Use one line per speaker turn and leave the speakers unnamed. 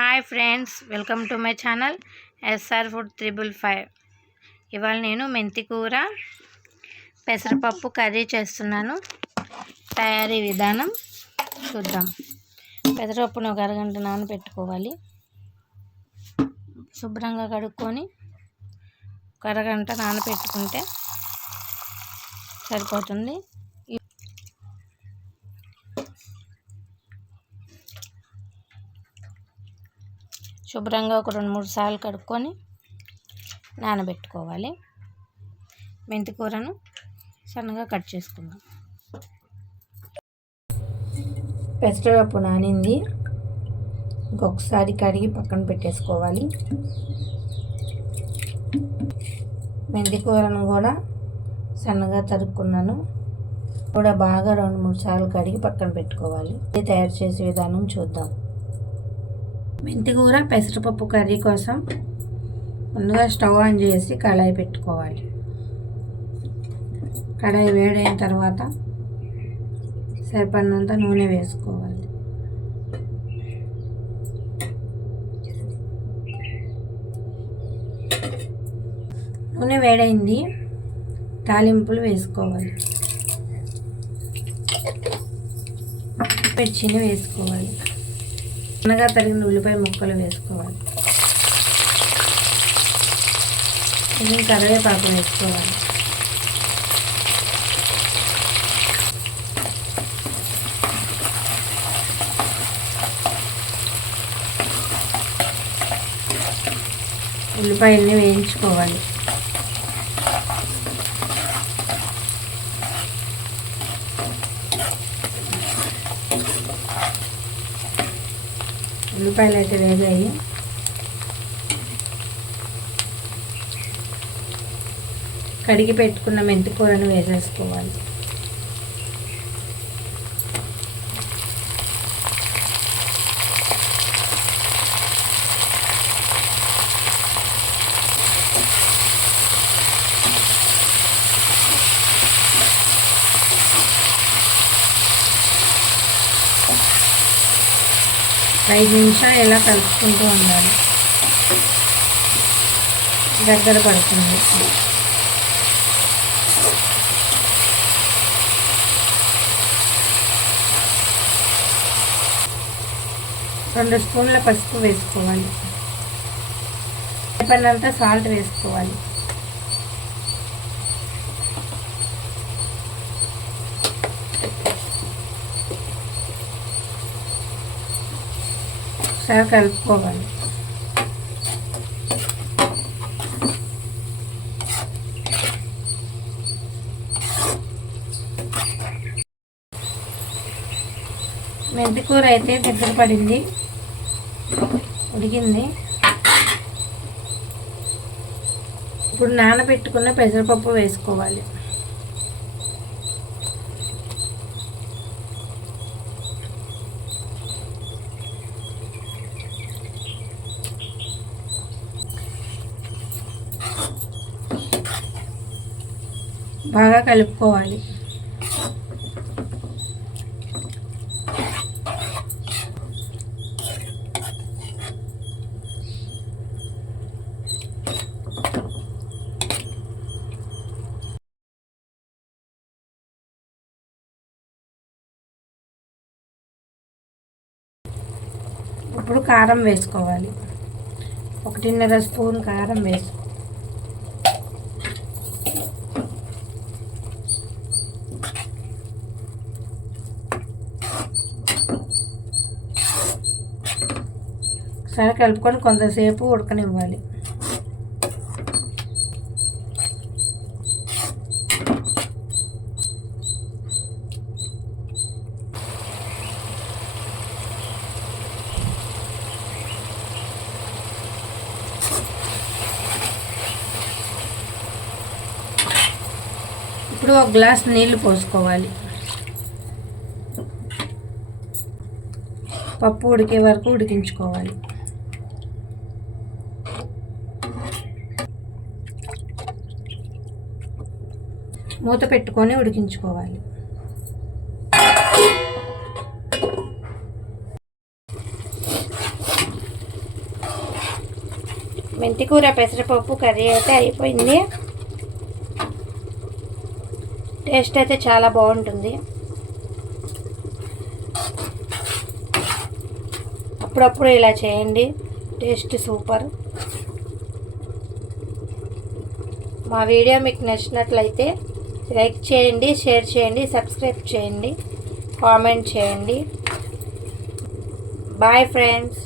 Hi friends welcome to my channel SR food triple five. ఇవాళ నేను మెంతి కూర పెసరపప్పు కర్రీ చేస్తున్నాను. తయారీ విధానం చూద్దాం. పెసరపప్పును ఒక అరగంట నానబెట్టుకోవాలి. శుభ్రంగా కడుక్కొని ఒక అరగంట నానబెట్టుకుంటే సరిపోతుంది. శుభ్రంగా ఒక రెండు మూడు సార్లు కడుక్కొని నానబెట్టుకోవాలి. మెంతి కూరను సన్నగా కట్ చేసుకుందాం. పెసరపప్పు నానింది. ఇంకొకసారి కడిగి పక్కన పెట్టేసుకోవాలి. మెంతి కూరను కూడా సన్నగా తరుక్కున్నాను. కూడా బాగా రెండు మూడు సార్లు కడిగి పక్కన పెట్టుకోవాలి. ఇది తయారు చేసే విధానం చూద్దాం. మెంతికూర పెసరపప్పు కర్రీ కోసం ముందుగా స్టవ్ ఆన్ చేసి కడాయి పెట్టుకోవాలి. కడాయి వేడైన తర్వాత సరిపడినంత నూనె వేసుకోవాలి. నూనె వేడైంది తాలింపులు వేసుకోవాలి. మిర్చిని వేసుకోవాలి. చిన్నగా తరిగిన ఉల్లిపాయ ముక్కలు వేసుకోవాలి. ఇది కరివేపాకు వేసుకోవాలి. ఉల్లిపాయల్ని వేయించుకోవాలి. ఉల్లిపాయలు అయితే వేగాయి. కడిగి పెట్టుకున్న మెంతికూరను వేసేసుకోవాలి. ఐదు నిమిషాలు ఇలా కలుపుకుంటూ ఉండాలి. దగ్గర పడుతుంది. రెండు స్పూన్ల పసుపు వేసుకోవాలి. పన్నంతా సాల్ట్ వేసుకోవాలి. ఒకసారి కలుపుకోవాలి. మెంతి కూర అయితే దగ్గర పడింది. ఉడికింది. ఇప్పుడు నానబెట్టుకున్న పెసరపప్పు వేసుకోవాలి. బాగా కలుపుకోవాలి. ఇప్పుడు కారం వేసుకోవాలి. ఒకటిన్నర స్పూన్ కారం వేసుకోవాలి ఒకసారి కలుపుకొని కొంతసేపు ఉడకనివ్వాలి. ఇప్పుడు ఒక గ్లాస్ నీళ్ళు పోసుకోవాలి. పప్పు ఉడికే వరకు ఉడికించుకోవాలి. మూత పెట్టుకొని ఉడికించుకోవాలి. మెంతికూర పెసరపప్పు కర్రీ అయితే అయిపోయింది. టేస్ట్ అయితే చాలా బాగుంటుంది. అప్పుడప్పుడు ఇలా చేయండి. Taste super. మా వీడియో మీకు నచ్చినట్లయితే లైక్ చేయండి షేర్ చేయండి సబ్స్క్రైబ్ చేయండి కామెంట్ చేయండి. Bye friends.